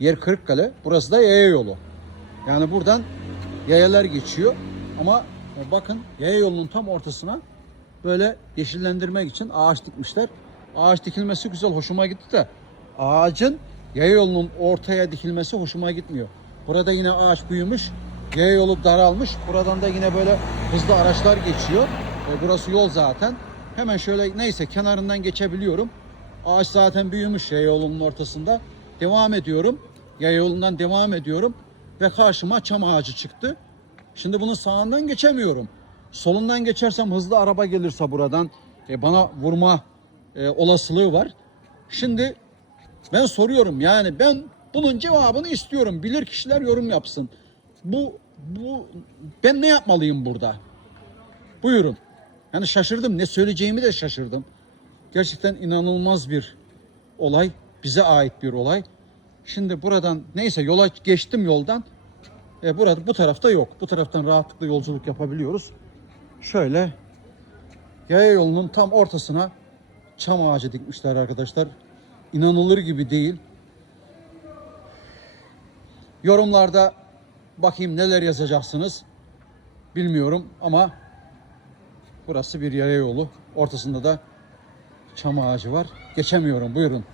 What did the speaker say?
yer Kırıkkale. Burası da yaya yolu. Yani buradan yayalar geçiyor. Ama e, bakın yaya yolunun tam ortasına böyle yeşillendirmek için ağaç dikmişler. Ağaç dikilmesi güzel, hoşuma gitti de ağacın yaya yolunun ortaya dikilmesi hoşuma gitmiyor. Burada yine ağaç büyümüş, yaya yolu daralmış. Buradan da yine böyle hızlı araçlar geçiyor. E, burası yol zaten. Hemen şöyle neyse kenarından geçebiliyorum. Ağaç zaten büyümüş yaya yolunun ortasında. Devam ediyorum. Yaya yolundan devam ediyorum. Ve karşıma çam ağacı çıktı. Şimdi bunun sağından geçemiyorum. Solundan geçersem hızlı araba gelirse buradan e, bana vurma e, olasılığı var. Şimdi ben soruyorum yani ben bunun cevabını istiyorum. Bilir kişiler yorum yapsın. Bu bu ben ne yapmalıyım burada? Buyurun. Yani şaşırdım. Ne söyleyeceğimi de şaşırdım. Gerçekten inanılmaz bir olay. Bize ait bir olay. Şimdi buradan neyse yola geçtim yoldan. E, burada bu tarafta yok. Bu taraftan rahatlıkla yolculuk yapabiliyoruz. Şöyle yaya yolunun tam ortasına çam ağacı dikmişler arkadaşlar. İnanılır gibi değil. Yorumlarda bakayım neler yazacaksınız. Bilmiyorum ama burası bir yaya yolu. Ortasında da çam ağacı var. Geçemiyorum. Buyurun.